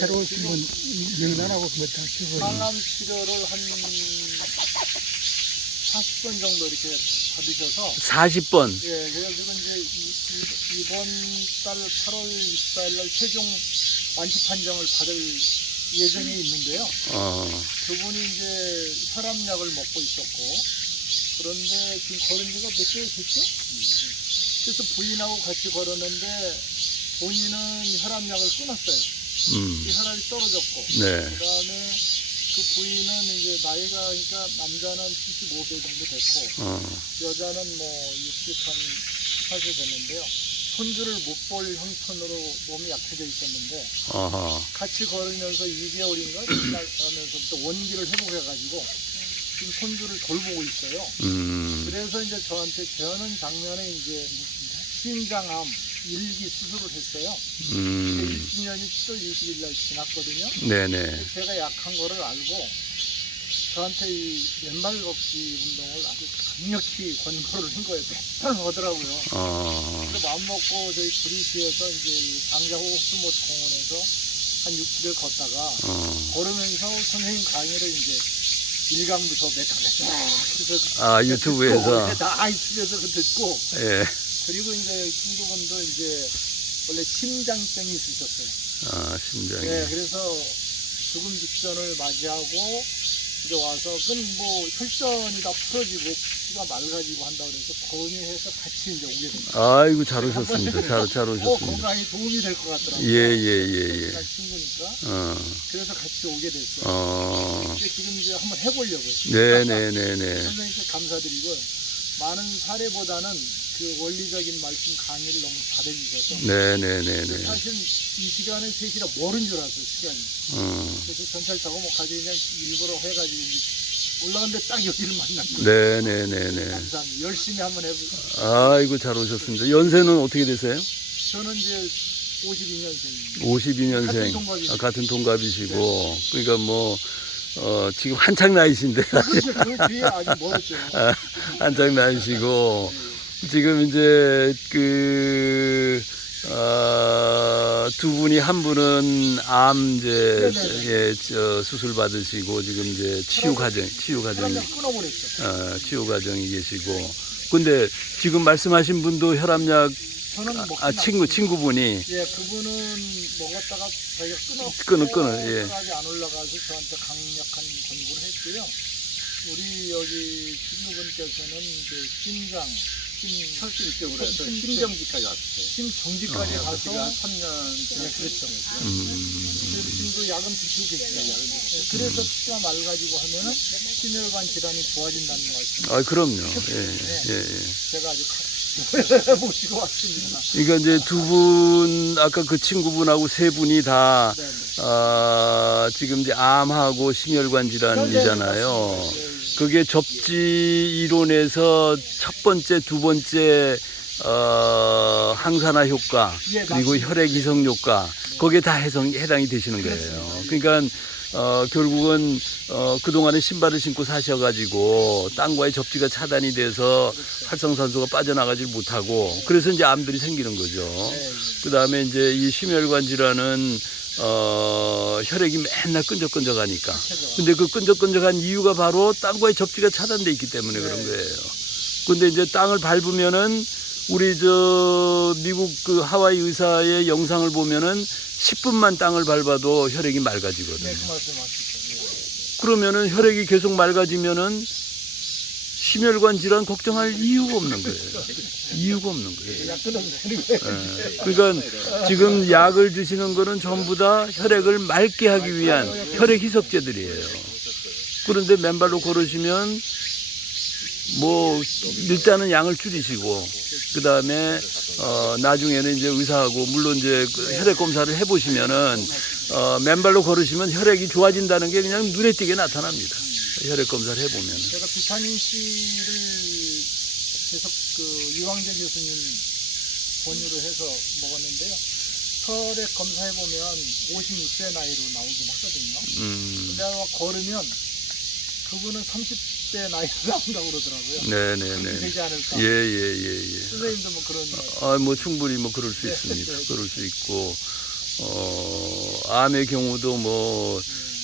새로 오신 분 명단하고 뭐다 쓰고 항암 치료를 한 40번 정도 이렇게 받으셔서 40번. 예, 그래가지고 이제 이, 이- 이번 달 8월 24일 날 최종 완치 판정을 받을 예정에 있는데요. 어, 그분이 이제 혈압약을 먹고 있었고 그런데 지금 걸은 지가 몇 개월 됐죠? 그래서 부인하고 같이 걸었는데 본인은 혈압약을 끊었어요. 음, 이 혈압이 떨어졌고 네. 그 다음에 그 부인은 이제 나이가 그러니까 남자는 75세 정도 됐고 어, 여자는 뭐 60한 18세 됐는데요. 손주를 못 볼 형편으로 몸이 약해져 있었는데 어허. 같이 걸으면서 2개월인가 지나면서부터 원기를 회복해가지고 지금 손주를 돌보고 있어요. 음, 그래서 이제 저한테 저는 작년에 이제 심장암 일기 수술을 했어요. 음, 20년이 7월 20일 날 지났거든요. 네네. 제가 약한 거를 알고 저한테 이 왼발 걷기 운동을 아주 강력히 권고를 한 거예요. 맨날 하더라고요. 어, 그래서 마음 먹고 저희 구리시에서 이제 이 장자호흡수못 공원에서 한 6km 걷다가 어. 걸으면서 선생님 강의를 이제 일강부터 메타메타 그래서 아, 유튜브에서. 다 유튜브에서 그 듣고 예. 그리고 이제 친구분도 이제 원래 심장병이 있으셨어요. 아, 심장이. 네, 그래서 죽음 직전을 맞이하고 이제 와서 끈뭐 혈전이 다 풀어지고 피가 맑아지고 한다 그래서 건의해서 같이 이제 오게 된 거예요. 아이고, 잘 오셨습니다. 잘, 잘 어, 오셨습니다. 건강에 도움이 될 것 같더라고요. 예, 예, 예, 예. 그냥 친구니까 어, 그래서 같이 오게 됐어요. 어. 지금 이제 한번 해보려고요. 네네네네. 선생님께 감사드리고 많은 사례보다는 그 원리적인 말씀 강의를 너무 잘해주셔서 네네네네. 사실 이 시간에 3시라 모른 줄 알았어요 시간이 어. 그래서 전철 타고 뭐 가지 그냥 일부러 해가지고 올라갔는데 딱 여기를 만난 거예요 네네네네. 감사합니다 열심히 한번 해볼게요 아이고, 잘 오셨습니다. 연세는 어떻게 되세요? 저는 이제 52년생입니다 52년생. 같은 동갑이죠. 아, 같은 동갑이시고. 그러니까 뭐, 어, 지금 한창 나이신데. 그렇죠 그 뒤에 아직 멀었죠 아, 한창 나이시고. 지금 이제 그, 어, 두 분이 한 분은 암 이제, 네네네. 예, 저 수술 받으시고 지금 이제 치유 과정, 치유 과정이, 끊어버렸죠 어, 치유 과정이 계시고. 근데 지금 말씀하신 분도 혈압약, 저는 먹지 아, 친구, 친구분이, 예, 그분은 먹었다가 자기가 끊어 끊어, 끊어, 예. 혈압이 안 올라가서 저한테 강력한 권고를 했고요. 우리 여기 친구분께서는 이제 심장, 심, 혈질적으로 해서 심- 심정지까지 왔어요. 심정지까지 어. 가서 3년 네, 그렇죠. 음, 그래서 지금도 약은 드시고 계시죠. 예, 그래서 피가 맑아지고 하면은 심혈관 질환이 좋아진다는 말씀. 아, 그럼요. 예, 예, 예. 제가 아주 가- 모시고 왔습니다. 그러니까 이제 두 분, 아까 그 친구분하고 세 분이 다, 네, 네. 어, 지금 이제 암하고 심혈관 질환이잖아요. 그게 접지 이론에서 첫 번째, 두 번째, 어, 항산화 효과, 예, 그리고. 혈액 이성 효과, 거기에 다 해성, 해당이 되시는 거예요. 그러니까, 어, 결국은, 어, 그동안에 신발을 신고 사셔가지고, 땅과의 접지가 차단이 돼서 활성산소가 빠져나가지 못하고, 그래서 이제 암들이 생기는 거죠. 네, 네. 그 다음에 이제 이 심혈관 질환은, 어, 혈액이 맨날 끈적끈적하니까. 그렇죠. 근데 그 끈적끈적한 이유가 바로 땅과의 접지가 차단돼 있기 때문에 그런 네. 거예요. 근데 이제 땅을 밟으면은 우리 저 미국 그 하와이 의사의 영상을 보면은 10분만 땅을 밟아도 혈액이 맑아지거든요. 네, 그 하시죠. 그러면은 혈액이 계속 맑아지면은 심혈관 질환 걱정할 이유가 없는 거예요. 이유가 없는 거예요. 예. 그러니까 지금 약을 드시는 거는 전부 다 혈액을 맑게 하기 위한 혈액 희석제들이에요. 그런데 맨발로 걸으시면 뭐 일단은 양을 줄이시고 그 다음에 어 나중에는 이제 의사하고 물론 이제 그 혈액 검사를 해보시면은 어 맨발로 걸으시면 혈액이 좋아진다는 게 그냥 눈에 띄게 나타납니다. 혈액 검사를 해보면. 제가 비타민 C를 계속 그 이왕재 교수님 권유를 해서 먹었는데요. 혈액 검사해 보면 56세 나이로 나오긴 하거든요. 음, 근데 아마 걸으면 그분은 30대 나이로 나온다고 그러더라고요. 네네네. 되지 않을까. 예, 예, 예, 예. 선생님도 뭐 그런 말. 아, 뭐 충분히 뭐 그럴 수 네, 있습니다. 네. 그럴 수 있고 어 암의 경우도 뭐,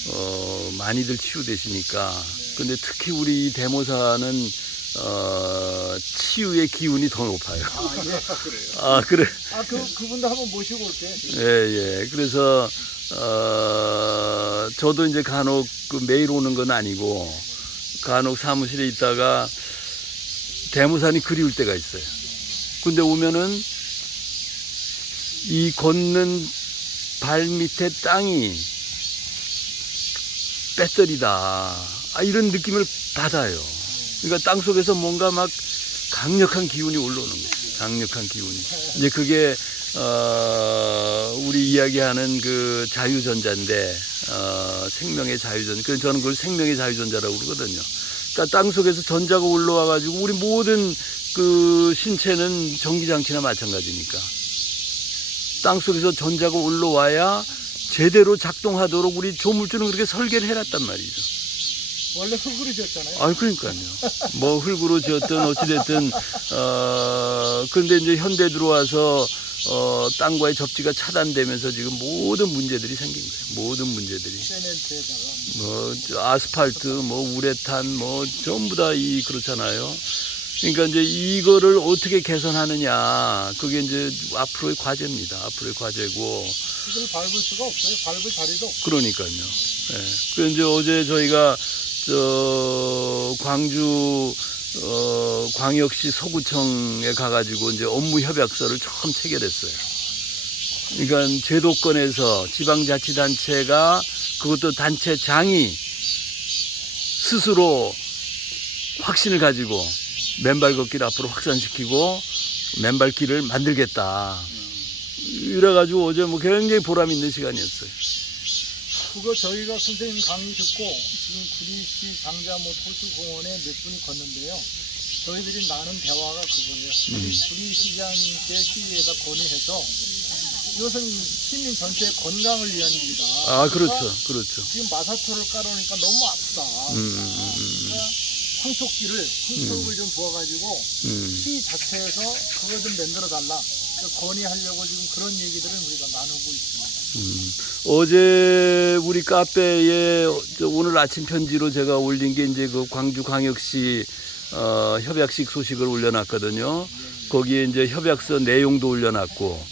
어, 많이들 치유되시니까. 근데 특히 우리 이 대모사는, 어, 치유의 기운이 더 높아요. 아, 예. 아, 그래. 아, 그, 그분도 한번 모시고 올게요. 예, 예. 그래서, 어, 저도 이제 간혹 그 매일 오는 건 아니고, 간혹 사무실에 있다가 대모산이 그리울 때가 있어요. 근데 오면은 이 걷는 발 밑에 땅이 배터리다. 아, 이런 느낌을 받아요. 그러니까 땅 속에서 뭔가 막 강력한 기운이 올라오는 거예요. 강력한 기운이. 이제 그게, 어, 우리 이야기하는 그 자유전자인데, 어, 생명의 자유전자. 그래서 저는 그걸 생명의 자유전자라고 그러거든요. 그러니까 땅 속에서 전자가 올라와가지고 우리 모든 그 신체는 전기장치나 마찬가지니까. 땅 속에서 전자가 올라와야 제대로 작동하도록 우리 조물주는 그렇게 설계를 해놨단 말이죠. 원래 흙으로 지었잖아요. 아, 그러니까요. 뭐 흙으로 지었든 어찌됐든, 어, 그런데 이제 현대 들어와서, 어, 땅과의 접지가 차단되면서 지금 모든 문제들이 생긴 거예요. 모든 문제들이. 뭐, 저 아스팔트, 뭐, 우레탄, 뭐, 전부 다 이, 그렇잖아요. 그러니까 이제 이거를 어떻게 개선하느냐. 그게 이제 앞으로의 과제입니다. 앞으로의 과제고. 이걸 밟을 수가 없어요. 밟을 자리도 없고. 그러니까요. 예. 그 이제 어제 저희가 저 광주 어 광역시 서구청에 가가지고 이제 업무 협약서를 처음 체결했어요. 그러니까 제도권에서 지방자치단체가 그것도 단체장이 스스로 확신을 가지고 맨발 걷기를 앞으로 확산시키고 맨발길을 만들겠다. 이래가지고 어제 뭐 굉장히 보람 있는 시간이었어요. 그거 저희가 선생님 강의 듣고 지금 구리시 장자모 호수공원에 몇 분이 걷는데요. 저희들이 나눈 대화가 그거예요. 우리 구리시장님께 시위에다 건의해서 이것은 시민 전체의 건강을 위한 일이다. 아, 그렇죠. 그러니까 그렇죠. 지금 마사토를 깔아놓으니까 너무 아프다. 음, 음, 음, 그러니까 황토끼를 황토를 좀 부어가지고 음. 시 자체에서 그걸 좀 만들어 달라. 건의하려고 지금 그런 얘기들을 우리가 나누고 있습니다. 음. 어제 우리 카페에 저 오늘 아침 편지로 제가 올린 게 이제 그 광주 광역시 어, 협약식 소식을 올려놨거든요. 거기에 이제 협약서 내용도 올려놨고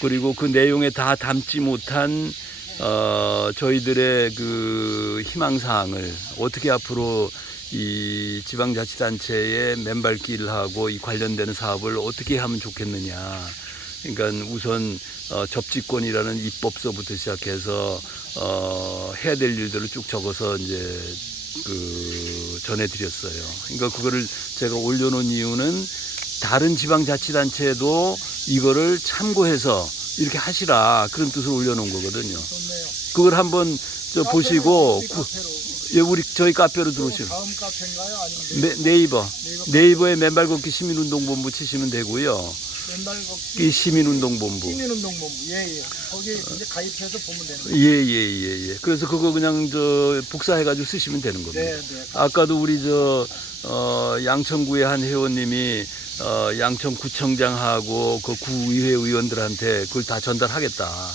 그리고 그 내용에 다 담지 못한 어, 저희들의 그 희망 사항을 어떻게 앞으로 이 지방자치단체의 맨발길하고 이 관련되는 사업을 어떻게 하면 좋겠느냐. 그러니까 우선 어, 접지권이라는 입법서부터 시작해서 어, 해야 될 일들을 쭉 적어서 이제 그 전해드렸어요. 그러니까 그거를 제가 올려놓은 이유는 다른 지방자치단체도 이거를 참고해서 이렇게 하시라 그런 뜻을 올려놓은 거거든요. 좋네요. 그걸 한번 저 보시고 우리 구- 카페로. 예, 우리 저희 카페로 들어오시면 다음 카페인가요? 아니면 네, 네이버 네이버 네이버에 맨발 걷기 시민운동본부 치시면 되고요. 맨발 걷기 이 시민운동본부. 시민운동본부 예예 거기에 이제 가입해서 보면 되는 거예요. 예, 예, 예, 예. 그래서 그거 그냥 저 복사해가지고 쓰시면 되는 겁니다. 네, 네. 아까도 우리 저, 어, 양천구의 한 회원님이 어, 양천 구청장하고 그 구의회 의원들한테 그걸 다 전달하겠다. 아.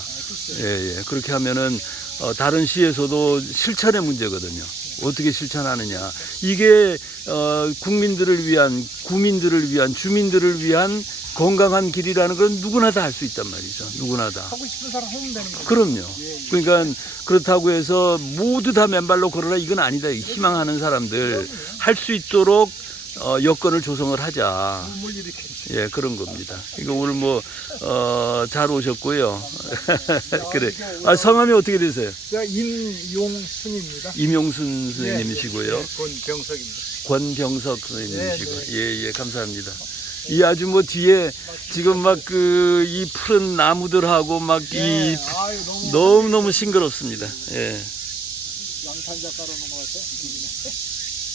예, 예. 그렇게 하면은 어, 다른 시에서도 실천의 문제거든요. 어떻게 실천하느냐. 이게 어, 국민들을 위한, 구민들을 위한, 주민들을 위한 건강한 길이라는 건 누구나 다 할 수 있단 말이죠. 누구나 다. 하고 싶은 사람 하면 되는 거예요. 그럼요. 예, 예. 그러니까 그렇다고 해서 모두 다 맨발로 걸어라 이건 아니다. 희망하는 사람들 할 수 있도록 어, 여건을 조성을 하자. 예, 그런 겁니다. 이거 오늘 뭐, 어, 잘 오셨고요. 그래. 아, 성함이 어떻게 되세요? 제가 인용순입니다. 임용순 선생님이시고요. 네, 권병석입니다. 권병석 선생님이시고. 네, 예, 예, 감사합니다. 이 아주 뭐 뒤에 지금 막 그 이 푸른 나무들하고 막이 네, 아유 너무 너무 너무 싱그럽습니다. 예. 양탄 작가로 넘어갔어요.